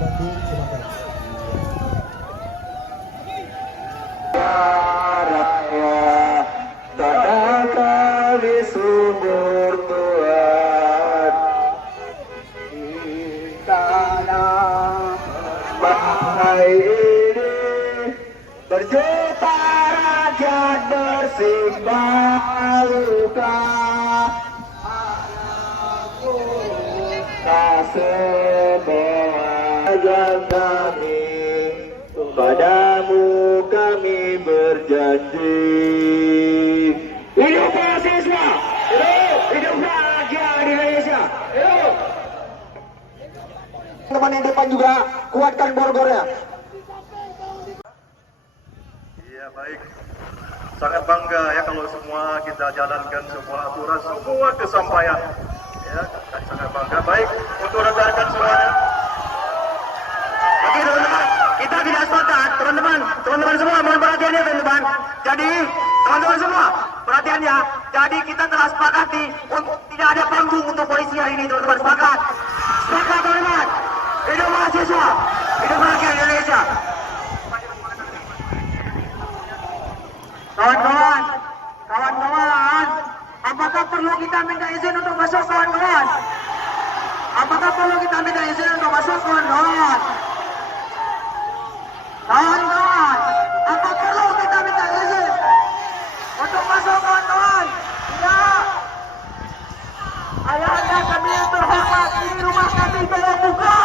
Bandung, silakan. Raya tak kali subur Tuhan di tanah bahai ini berjuta rakyat bersimbah luka. Semua kami padamu kami berjanji. Hidup mahasiswa, hidup bahagia di Indonesia. Teman yang depan juga kuatkan borgornya. Iya baik, sangat bangga ya kalau semua kita jalankan semua aturan, semua kesampaian. Ya, sangat bangga. Baik, untuk rekan-rekan semuanya. Oke teman-teman, kita tidak sepakat, teman-teman semua mohon perhatiannya teman-teman. Jadi teman-teman semua perhatiannya. Jadi kita telah sepakati untuk tidak ada panggung untuk polisi hari ini teman-teman. Sepakat teman-teman. Hidup mahasiswa, hidup rakyat Indonesia. Kawan-kawan, apakah perlu kita minta izin untuk masuk kawan-kawan? Apakah perlu kita minta izin untuk masuk kawan-kawan? Kawan-kawan, apa perlu kita minta izin untuk masuk kawan-kawan? Tidak. Ayahanda kami yang terhormat, ini rumah kami belum buka.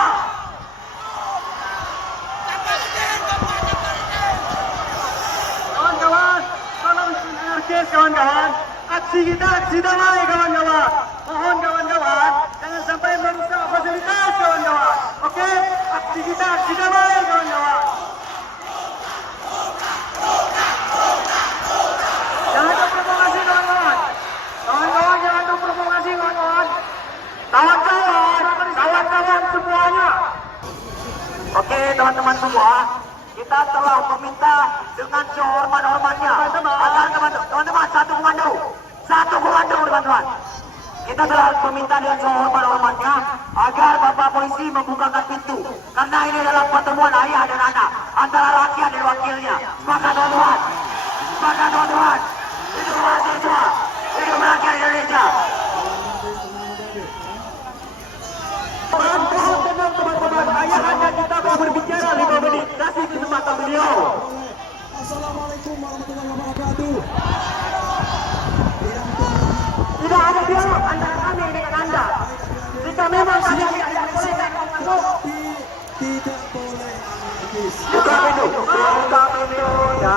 Kawan-kawan, tolong anarkis kawan-kawan. Aksi kita aksi damai kawan-kawan. Mohon kawan-kawan, jangan sampai merusak fasilitas kawan-kawan. Oke, aksi kita aksi damai kawan-kawan. Jangan terprovokasi kawan-kawan. Kawan-kawan jangan terprovokasi kawan-kawan. Kawan-kawan semuanya. Oke teman-teman semua, kita telah meminta dengan sehormat-hormatnya agar teman-teman satu komando teman-teman. Kita telah meminta dengan sehormat-hormatnya agar Bapak Polisi membukakan pintu, karena ini adalah pertemuan ayah dan anak antara rakyat dan wakilnya. Sepakat teman-teman, hidup mahasiswa, hidup rakyat Indonesia. Teman-teman, ayah anda kita mau berbicara 5 menit, kasih kesempatan beliau. Assalamualaikum warahmatullahi wabarakatuh. Tidak ada dialog antara kami dengan anda. Jika memang kalian tidak boleh masuk, Tidak boleh anarkis. buka pintunya.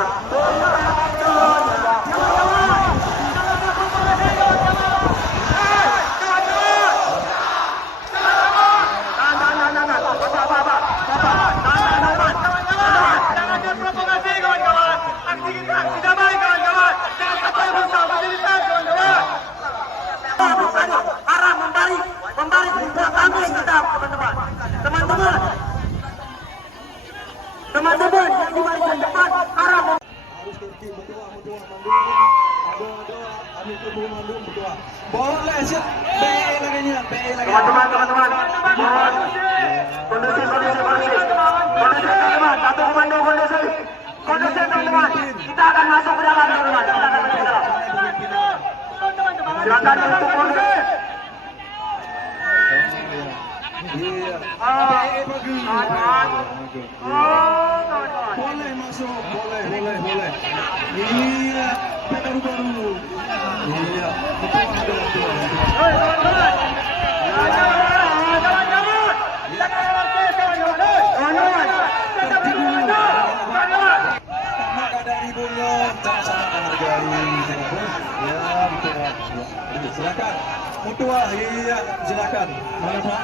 Teman-teman yang di barisan depan arah Harus tertib, berdoa, mandung. Doa, ambil tubuh mandung, berdoa. Boleh siap. BE lagi. teman-teman mohon kondusif teman-teman, satu komando kondusif teman-teman, kita akan masuk ke dalam teman-teman, silakan untuk kondusif. Iya. BE bagi. Boleh masuk, boleh. Iya, baru. Iya, betul. Maka dari beliau, sangat menghargai. Ya, betul. Silakan. Mutua, iya, silakan. Mana Pak?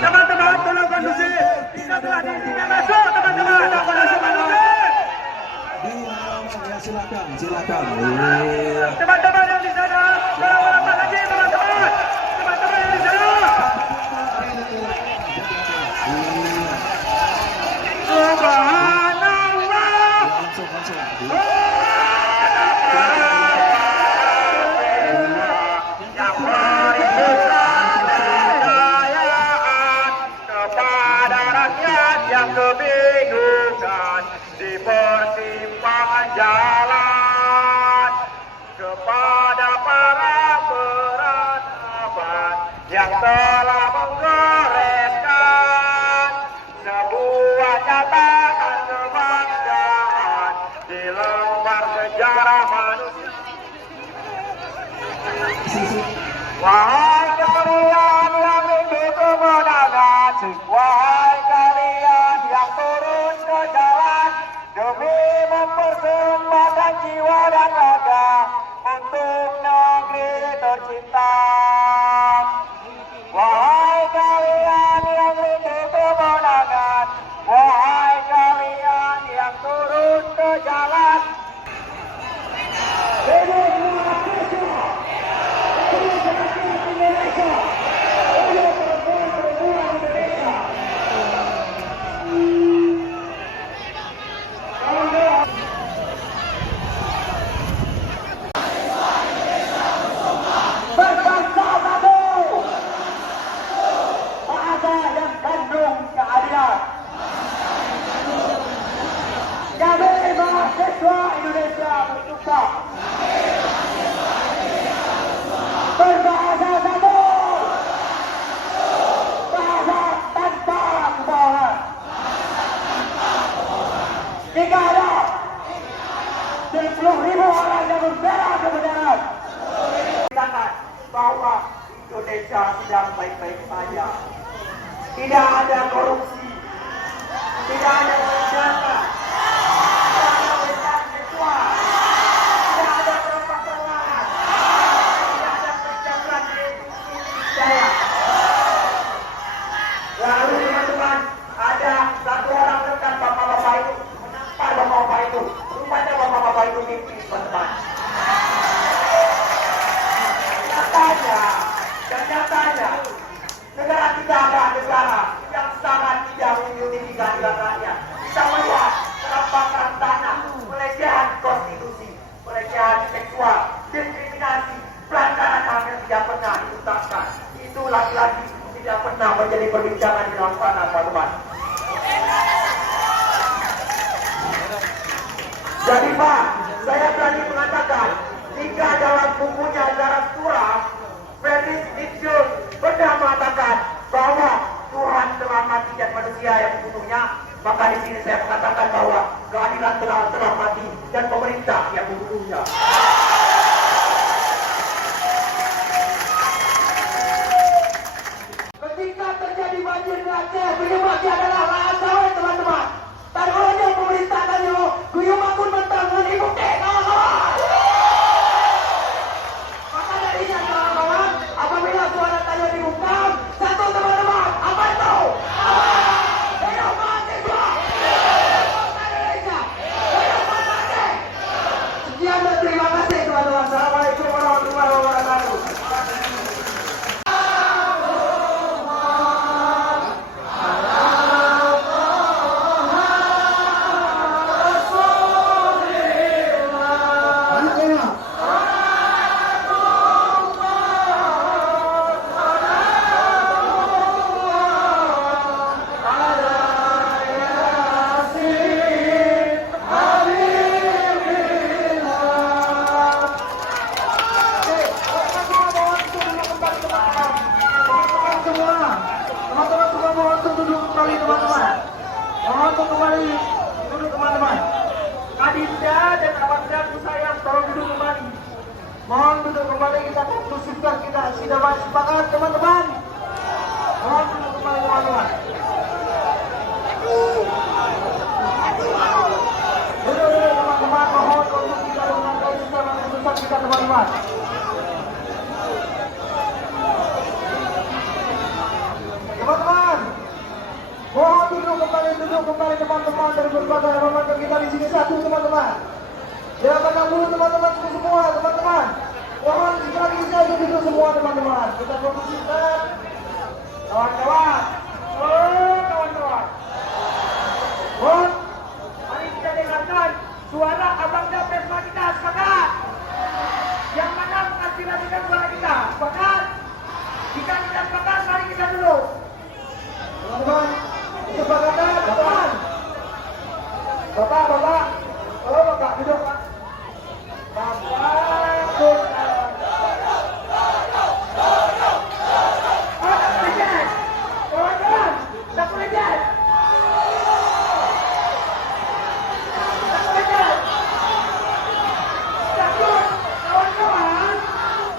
Teman-teman tolong kondusif, kita telah diizinkan masuk teman-teman, kondusif. Di halaman ya, silakan. Iya. Teman-teman yang di sana, tolong lagi teman-teman yang di sana. Subhanallah. Langsung. Yang berikan kekayaan kepada rakyat jalan kepada para peradaban yang telah menggoreskan sebuah catatan kebanggaan di lembar sejarah manusia. Wahai kalian yang rindu kemenangan, wahai kalian yang turun ke jalan demi mempersembahkan jiwa dan raga untuk negeri tercinta. Wahai kalian yang rindu kemenangan, wahai kalian yang turun ke jalan. Berbangsa satu, bangsa yang kandung keadilan. Kami mahasiswa Indonesia bersumpah berbangsa satu, bangsa tanpa kebohongan. Jika ada 10.000 orang yang membela kebenaran, katakan bahwa Indonesia sedang baik-baik saja. Tidak ada korupsi, tidak ada kejahatan, tidak ada pelecehan seksual, tidak ada permasalahan, tidak ada perjalanan di saya. Lalu teman-teman, ada satu orang dekat bapak-bapak itu, menampar bapak-bapak itu. Rupanya bapak-bapak itu mimpi, teman-teman. Nyatanya, negara kita adalah negara yang sangat tidak memiliki keadilan rakyat. Kita melihat perampasan tanah, pelecehan konstitusi, pelecehan seksual, diskriminasi, pelanggaran HAM yang tidak pernah dituntaskan. Itu lagi-lagi tidak pernah menjadi perbincangan di dalam sana, teman-teman. Jadi Pak, saya berani mengatakan, jika dalam bukunya Zarathustra, Friedrich Nietzsche pernah mengatakan bahwa Tuhan telah mati dan manusia yang membunuhnya, maka di sini saya mengatakan bahwa keadilan telah mati dan pemerintah yang membunuhnya. Ketika terjadi banjir di Aceh, penyebabnya adalah lahan sawit, teman-teman. Taruhnya pemerintah tadi guyup akun mentang ibu kawan-kawan. Maka dari itu kawan-kawan, apabila suara tanya diungkap, satu teman-teman, apa itu? Hidup mahasiswa! Hidup Indonesia! Hidup Aceh! Sekian dan terima kasih teman-teman. Assalamualaikum warahmatullahi wabarakatuh. Adinda dan abang-abangku sayang, tolong duduk kembali. Mohon duduk kembali, kita kondusifkan, kita sudah sepakat teman-teman. Mohon duduk kembali teman-teman. Duduk teman-teman, mohon untuk kita mengambil bersama keputusan kita teman-teman. Teman-teman, mohon duduk kembali teman-teman dari berbagai elemen kita di sini satu teman-teman. Jangan dulu teman-teman semua teman-teman. Mohon sekali lagi saya duduk semua teman-teman. Kita kondusifkan. Kawan-kawan. Kawan-kawan. Mohon mari kita dengarkan suara abang Dapres kita sepakat. Yang mana mengaspirasikan suara kita sepakat. Jika kita sepakat, mari kita duduk. Teman-teman, kesepakatan, teman. Bapak, Oh, Bapak, duduk, Pak. Bapak, duduk. Oh, tak pelajat. Kawan-kawan, tak pelajat. Tak pelajat. Takut, kawan-kawan.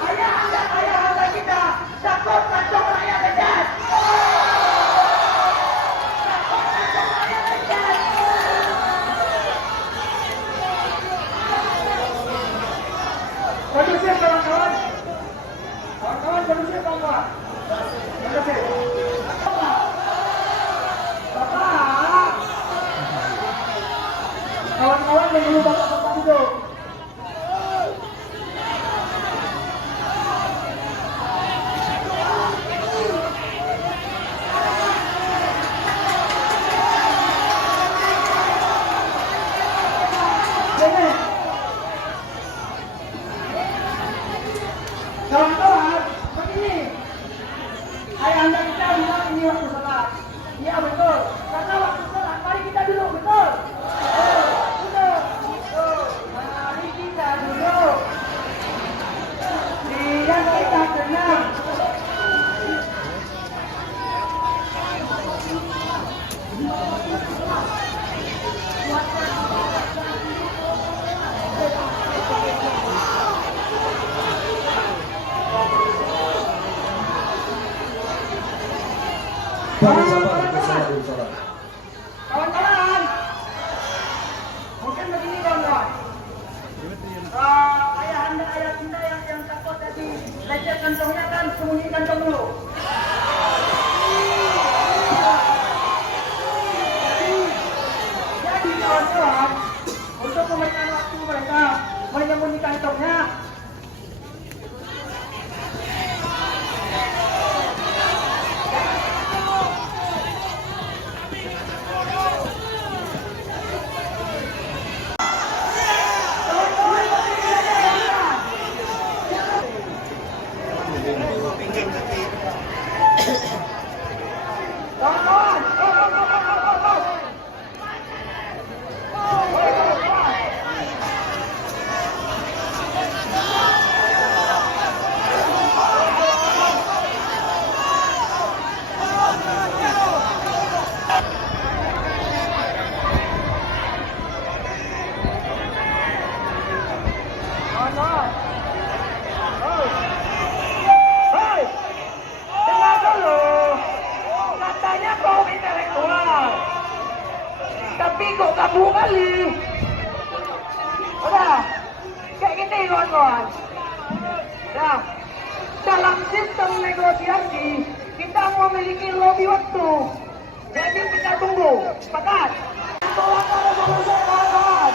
Ayah anda kita. Takut kantong rakyat pelajat. Kondusif kawan-kawan. Kawan-kawan kondusif kawan-kawan. Kondusif. Bapak. Kawan-kawan menunggu bapak-bapak duduk. Sini. Kawan-kawan, begini. Ayah anda kita bilang ini waktu sholat. Iya betul. Karena waktu sholat, mari kita duduk, betul. Duduk. Mari kita duduk. Dan kita tenang. Kawan-kawan, mungkin begini kawan-kawan. Ayah anda, ayah bunda yang takut tadi lecet kantongnya kan sembunyi kantong dulu. Jadi kawan-kawan, untuk memberikan waktu mereka menyembunyi kantongnya, hei, dengar dulu. Katanya kau intelektual, tapi kok kamu kali. Udah, kayak gini kawan-kawan. Nah, dalam sistem negosiasi kita memiliki lobby waktu. Jadi kita tunggu. Sepakat? Tolong kalau selesai kawan-kawan.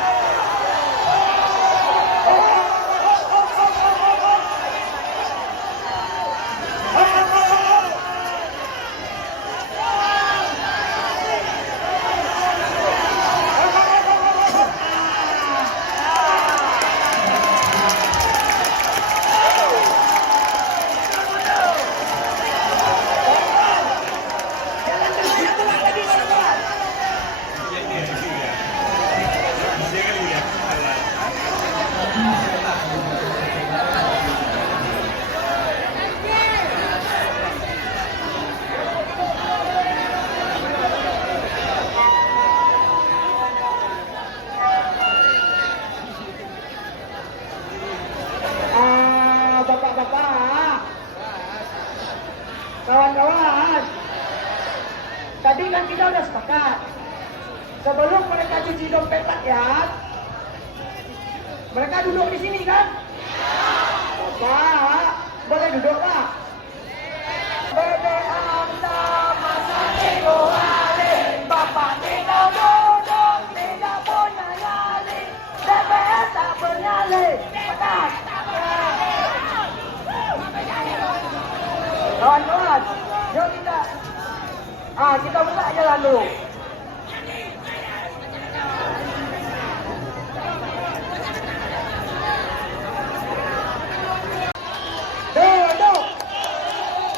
Bapak-bapak, kawan-kawan, tadi kan kita udah sepakat. Sebelum mereka cuci dompet rakyat, mereka duduk di sini kan? Bapak, boleh duduk Pak? Bapak tidak duduk, tidak punya nyali, DPR tak bernyali. Benar. Kawan-kawan, yuk kita buka jalan dulu. Duduk,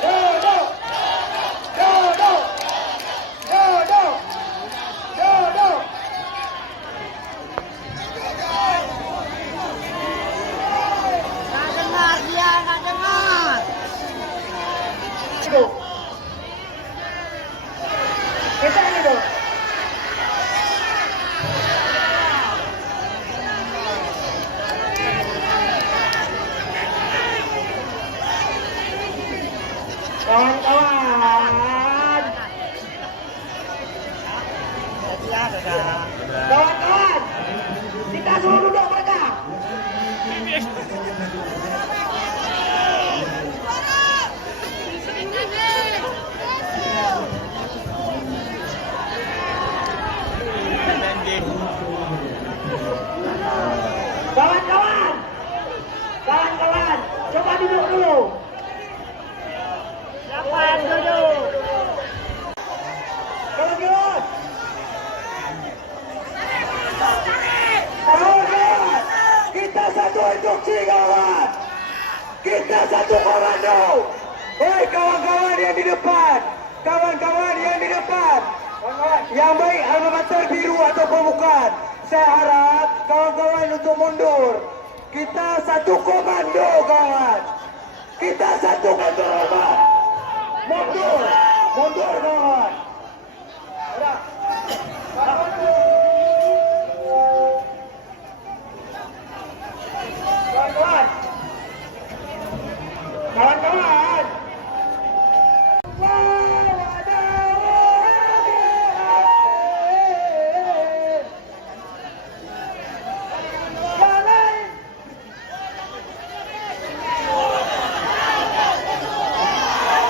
duduk, duduk, duduk, duduk. dulu. Kawan-kawan. Kawan-kawan. Kita satu instruksi kawan. Kita satu komando. Hei kawan-kawan yang di depan. Kawan-kawan yang di depan. Yang baik alma mater biru ataupun bukan. Saya harap kawan-kawan untuk mundur. Kita satu komando kawan. Kita satu komando kawan. Mundur. Mundur kawan. Kawan-kawan. Kawan-kawan.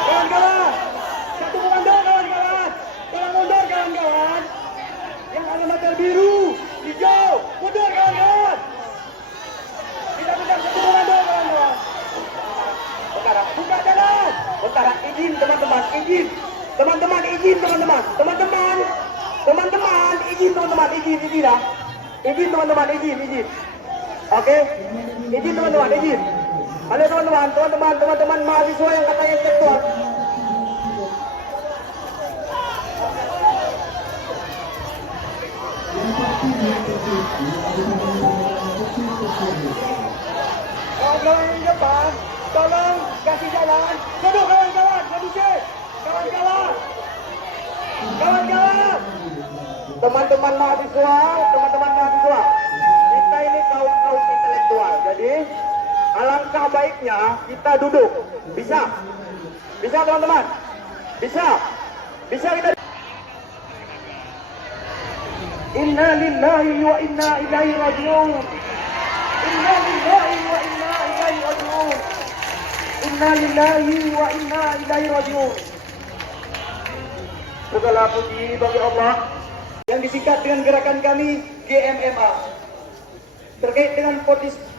Kawan-kawan, satu komando kawan-kawan. Tolong mundur kawan-kawan. Yang alamat biru, hijau, mundur kawan-kawan. Kita bukan satu komando kawan-kawan. Sekarang buka jalan. Sekarang izin teman-teman, izin. Teman-teman izin teman-teman. Teman-teman izin teman-teman, izin dah. Izin teman-teman, izin. Oke. Izin teman-teman, izin. Halo teman-teman mahasiswa yang katanya ketua. Kawan-kawan yang di depan, tolong kasih jalan. Duduk kawan-kawan, kondusif. Kawan-kawan. Teman-teman mahasiswa, kita ini kaum intelektual. Jadi alangkah baiknya kita duduk. Bisa teman-teman. Bisa kita. Inna lillahi wa inna ilaihi raji'un. Inna lillahi wa inna ilaihi raji'un. Inna lillahi wa inna ilaihi raji'un. Segala puji bagi Allah yang disingkat dengan gerakan kami GMMA. Terkait dengan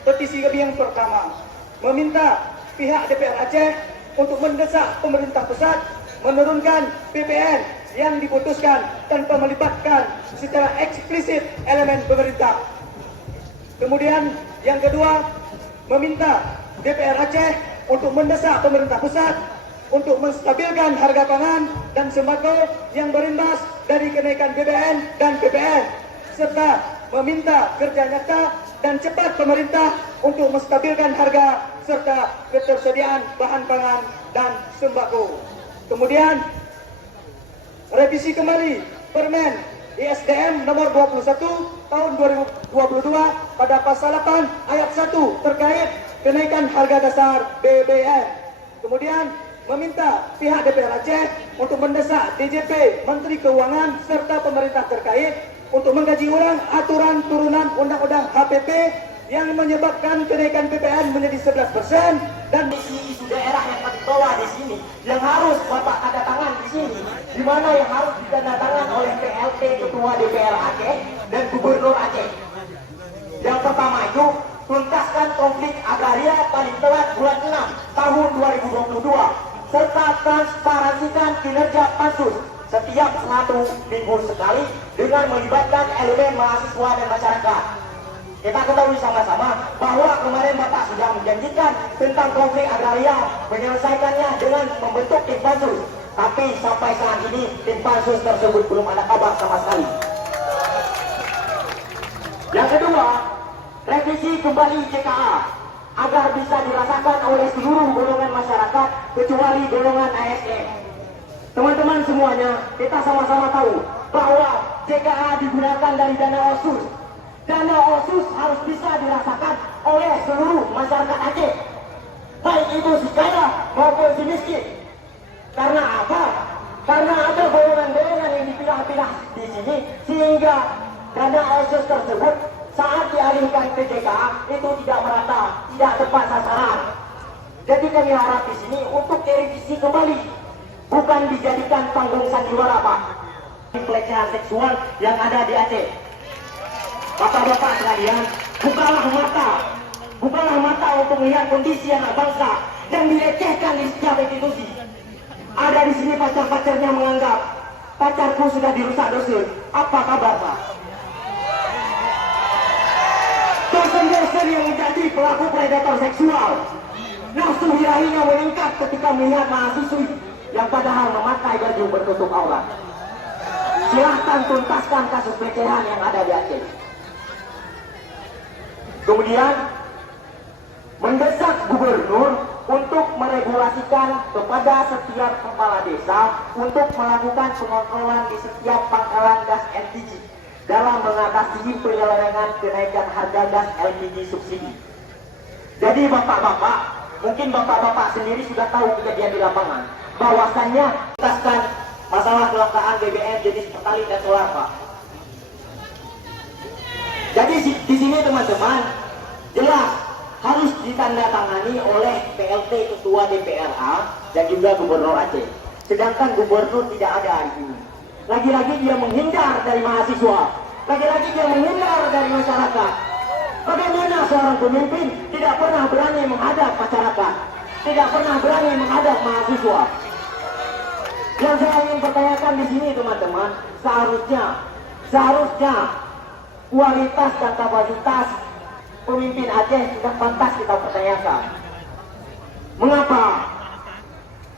petisi kami yang pertama, meminta pihak DPR Aceh untuk mendesak pemerintah pusat menurunkan PPN yang diputuskan tanpa melibatkan secara eksplisit elemen pemerintah. Kemudian yang kedua, meminta DPR Aceh untuk mendesak pemerintah pusat untuk menstabilkan harga pangan dan sembako yang berimbas dari kenaikan BBM dan PPN, serta meminta kerja nyata dan cepat pemerintah untuk menstabilkan harga serta ketersediaan bahan pangan dan sembako. Kemudian revisi kembali Permen ISDM nomor 21 tahun 2022 pada pasal 8 ayat 1 terkait kenaikan harga dasar BBM. Kemudian meminta pihak DPR Aceh untuk mendesak DJP Menteri Keuangan serta pemerintah terkait untuk mengkaji ulang aturan turunan Undang-Undang HPP yang menyebabkan kenaikan PPN menjadi 11% dan isu daerah yang kami bawa di sini yang harus Bapak tanda tangan di sini, di mana yang harus ditandatangan oleh PLT Ketua DPR Aceh dan Gubernur Aceh. Yang pertama itu tuntaskan konflik agraria paling telat bulan 6 tahun 2022 serta transparansikan kinerja pansus setiap 1 minggu sekali dengan melibatkan elemen mahasiswa dan masyarakat. Kita ketahui sama-sama bahwa kemarin Bapak sudah menjanjikan tentang konflik agraria, menyelesaikannya dengan membentuk tim pansus. Tapi sampai saat ini tim pansus tersebut belum ada kabar sama sekali. Yang kedua, revisi kembali JKA agar bisa dirasakan oleh seluruh golongan masyarakat kecuali golongan ASN. Teman-teman semuanya, kita sama-sama tahu bahwa JKA digunakan dari dana OSUS. Dana OSUS harus bisa dirasakan oleh seluruh masyarakat Aceh, baik itu si kaya maupun si miskin. Karena apa? Karena ada golongan-golongan yang dipilah-pilah di sini sehingga dana OSUS tersebut saat dialihkan ke JKA itu tidak merata, tidak tepat sasaran. Jadi kami harap di sini untuk direvisi kembali, bukan dijadikan panggung sandiwara Pak. Pelecehan seksual yang ada di Aceh. Bapak-bapak sekalian, bukalah mata untuk melihat kondisi anak bangsa dan dilecehkan di setiap institusi. Ada di sini pacar-pacarnya menganggap pacarku sudah dirusak dosen. Apa kabar, Pak? Dosen-dosen yang menjadi pelaku predator seksual, nafsu birahinya meningkat ketika melihat mahasiswi yang padahal memakai baju bertutup aurat. Silahkan tuntaskan kasus pelecehan yang ada di Aceh. Kemudian mendesak gubernur untuk meregulasikan kepada setiap kepala desa untuk melakukan pengontrolan di setiap pangkalan gas LPG dalam mengatasi penyelewengan kenaikan harga gas LPG subsidi. Jadi bapak-bapak, mungkin bapak-bapak sendiri sudah tahu kejadian di lapangan, bahwasannya tuntaskan masalah kelangkaan BBM jenis Pertalite dan solar, Pak. Jadi di sini teman-teman jelas harus ditandatangani oleh PLT Ketua DPRA dan juga Gubernur Aceh. Sedangkan Gubernur tidak ada di sini. Lagi-lagi dia menghindar dari mahasiswa. Lagi-lagi dia menghindar dari masyarakat. Bagaimana seorang pemimpin tidak pernah berani menghadap masyarakat, tidak pernah berani menghadap mahasiswa? Yang saya ingin pertanyakan di sini teman-teman, seharusnya kualitas dan kapasitas pemimpin Aceh sudah pantas kita pertanyakan. Mengapa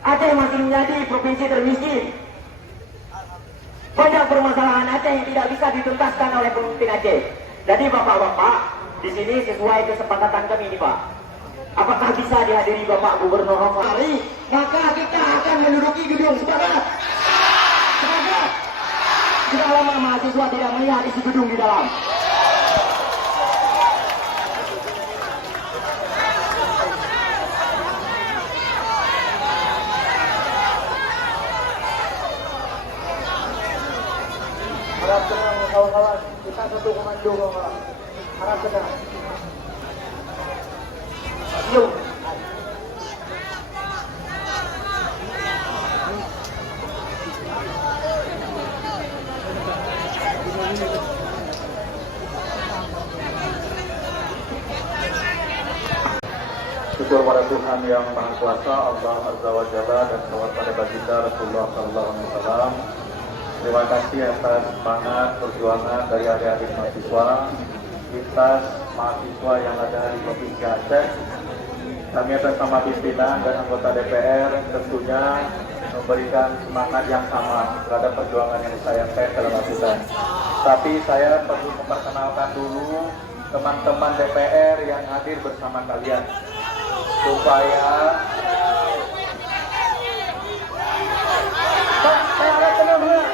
Aceh masih menjadi provinsi termiskin? Banyak permasalahan Aceh yang tidak bisa dituntaskan oleh pemimpin Aceh. Jadi bapak-bapak, di sini sesuai kesepakatan kami ini, Pak. Apakah bisa dihadiri Bapak Gubernur Hari? Maka kita akan menduduki gedung. Sepakat? Sepakat? Sudah lama mahasiswa tidak melihat isi gedung di dalam. Harap tenang kawan-kawan, kita satu komando kawan-kawan. Harap tenang. Yuk. Syukur pada Tuhan yang Maha Kuasa, Allah Azza wa Jalla, dan salawat pada baginda Rasulullah Sallallahu Alaihi Wasallam. Terima kasih atas semangat perjuangan dari adik-adik mahasiswa, lintas mahasiswa yang ada di Provinsi Aceh. Kami atas nama pimpinan dan anggota DPR tentunya memberikan semangat yang sama terhadap perjuangan yang saya telah lakukan. Tapi saya perlu memperkenalkan dulu teman-teman DPR yang hadir bersama kalian supaya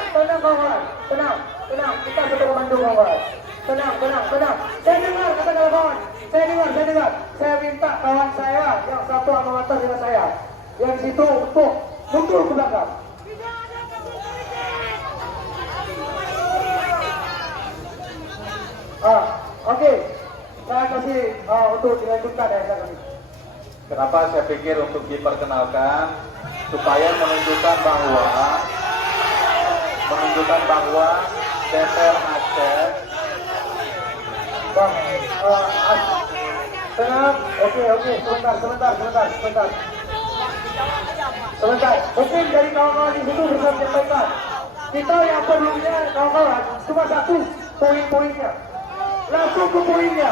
Tenang kawan, tenang, kita satu komando kawan. Tenang. Saya dengar kata kawan, saya dengar. Saya minta kawan saya yang satu atau atas dengan saya, yang situ untuk mundur ke belakang. Oke. Saya kasih untuk dilanjutkan ya kami. kenapa saya pikir untuk diperkenalkan supaya menunjukkan bahwa DPR Aceh Bang, tenang. Oke, sebentar. Mungkin dari kawan-kawan di situ bisa menyampaikan. Kita yang perlunya kawan-kawan cuma satu poin-poinnya. Langsung ke poinnya.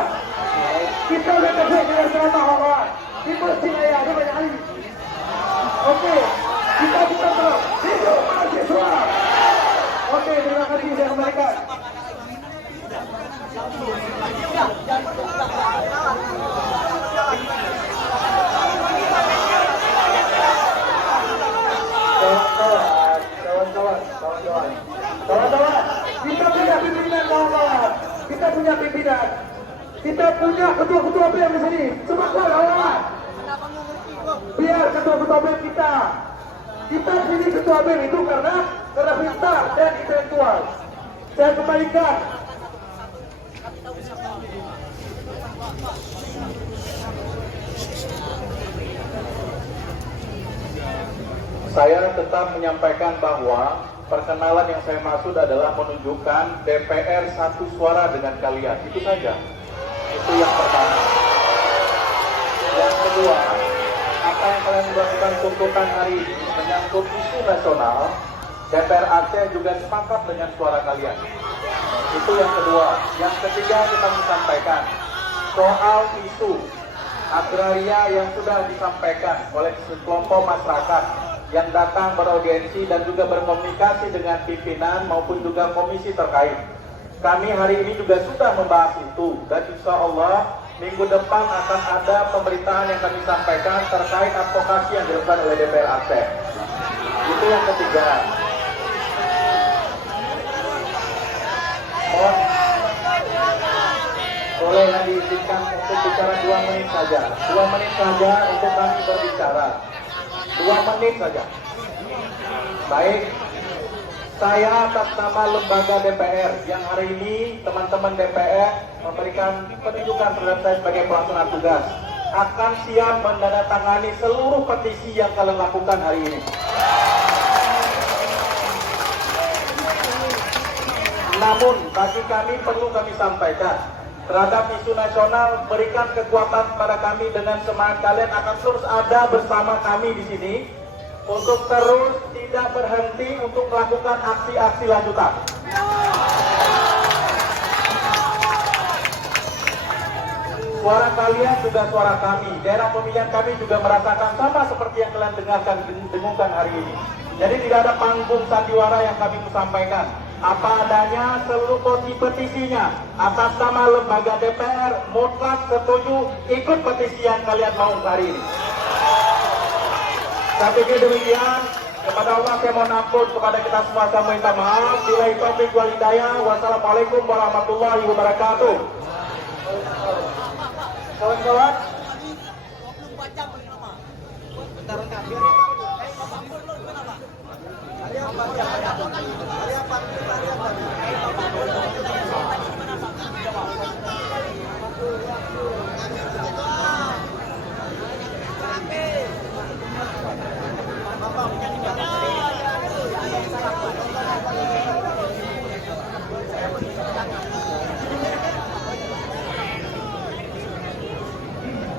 Kita udah kerja dengan sama kawan-kawan. Di Mesir ya, ada banyak hari. Oke, kita bisa terus. Hidup mahasiswa. Oke, terima kasih saya kembalikan. Kawan-kawan, kita punya pimpinan kawan-kawan. Kita punya ketua-ketua BEM di sini. Semangat kawan-kawan. Biar ketua-ketua BEM kita pilih ketua BEM itu karena pintar dan intelektual. Saya kembalikan. saya tetap menyampaikan bahwa perkenalan yang saya maksud adalah menunjukkan DPR satu suara dengan kalian. Itu saja. Itu yang pertama. Yang kedua, apa yang kalian lakukan tuntutan hari ini menyangkut isu nasional, DPR Aceh juga sepakat dengan suara kalian. Itu yang kedua. Yang ketiga kita menyampaikan soal isu agraria yang sudah disampaikan oleh sekelompok masyarakat yang datang beraudiensi dan juga berkomunikasi dengan pimpinan maupun juga komisi terkait. Kami hari ini juga sudah membahas itu dan insya Allah minggu depan akan ada pemberitaan yang kami sampaikan terkait advokasi yang dilakukan oleh DPR Aceh. Itu yang ketiga. Boleh diizinkan untuk bicara 2 menit saja. 2 menit saja untuk kami berbicara. 2 menit saja. Baik. Saya atas nama lembaga DPR yang hari ini teman-teman DPR memberikan penunjukan terhadap saya sebagai pelaksana tugas akan siap menandatangani seluruh petisi yang kalian lakukan hari ini. Namun bagi kami perlu kami sampaikan terhadap isu nasional, berikan kekuatan kepada kami dengan semangat kalian akan terus ada bersama kami di sini untuk terus tidak berhenti untuk melakukan aksi-aksi lanjutan. Suara kalian juga suara kami. Daerah pemilihan kami juga merasakan sama seperti yang kalian dengungkan hari ini. Jadi tidak ada panggung sandiwara yang kami sampaikan. Apa adanya seluruh petisinya atas nama lembaga DPR mutlak setuju ikut petisi yang kalian mau hari ini. Saya pikir demikian. Kepada Allah saya mohon ampun, kepada kita semua saya minta maaf. Billahi taufiq wal hidayah. Wassalamualaikum warahmatullahi wabarakatuh. Kawan-kawan.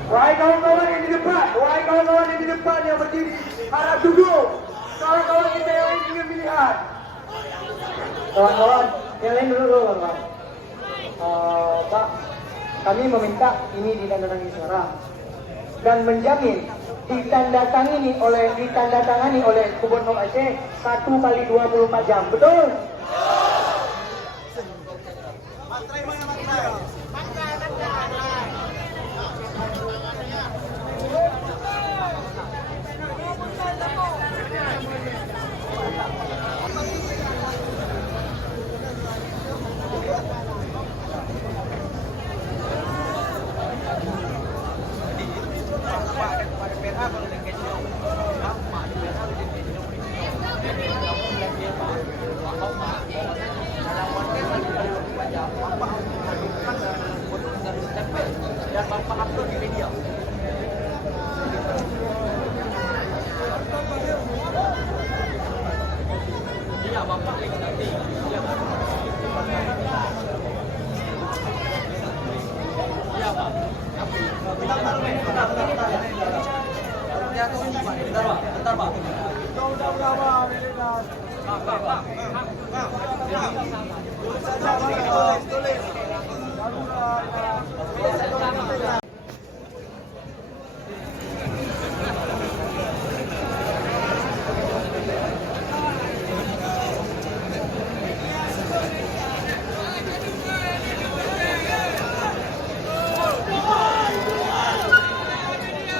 Wahai kawan-kawan yang di depan, wahai kawan-kawan yang di depan yang berdiri, harap duduk. Kawan-kawan kita yang lain ingin pilihan. Kawan-kawan, yang lain dulu kawan-kawan. Pak, kami meminta ini ditandatangani sekarang dan menjamin ditandatangani oleh Gubernur Aceh 1x24 jam. Betul?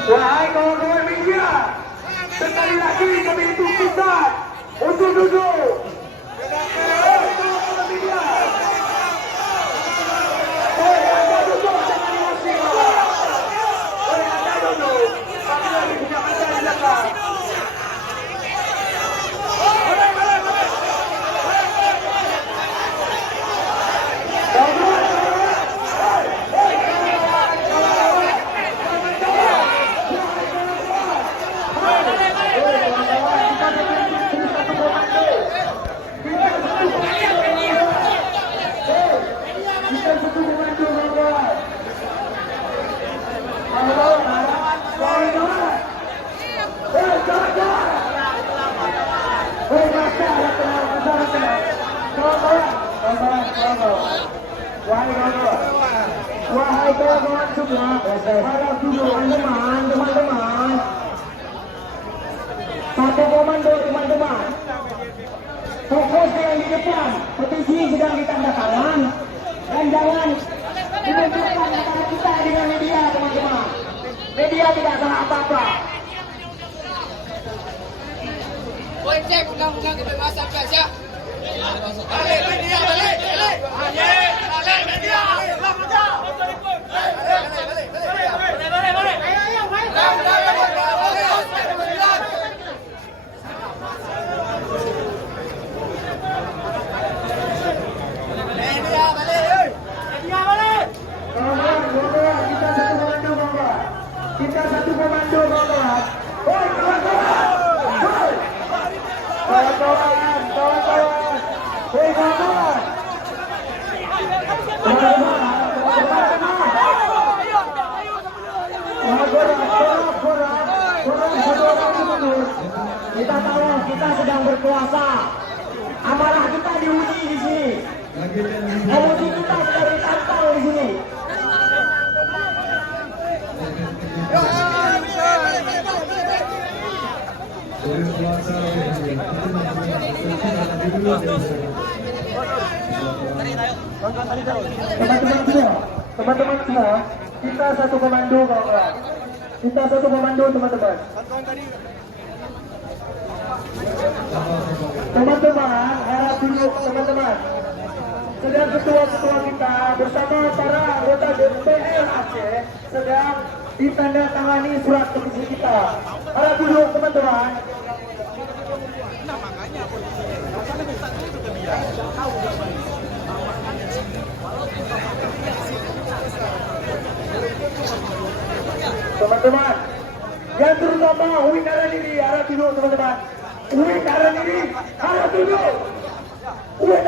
Wahai kawan-kawan media, sekali lagi kami tuntutkan untuk duduk. Wahai kawan-kawan media, Anda duduk, jangan emosi. Anda duduk, kami lagi punya kerja di belakang. Wahai kawan-kawan semua, harap duduk teman-teman. Satu komando teman-teman. Fokus yang di depan, petisi sedang ditandatangan dan jangan dibenturkan antara kita dengan media teman-teman. Media tidak salah apa-apa. Boleh cek undang-undang kebebasan pers ya. Balik media, balik. Balik media. Kita satu komando kawan. Hoi kawan-kawan. Hoi. Kawan-kawan. Hoi kawan-kawan. Kita tahu kita sedang berkuasa. Amarah kita diuji di sini. Emosi kita sedang ditantang di sini. Teman-teman semua, kita satu komando kawan. Kita satu komando teman-teman. Teman-teman, harap dulu teman-teman. Sedang ketua-ketua kita bersama para anggota DPR Aceh sedang ditandatangani surat petisi kita. Harap dulu teman-teman. Teman-teman, yang terutama Uin Karaniri, harap dulu teman-teman. Uin Karaniri, harap dulu. Uin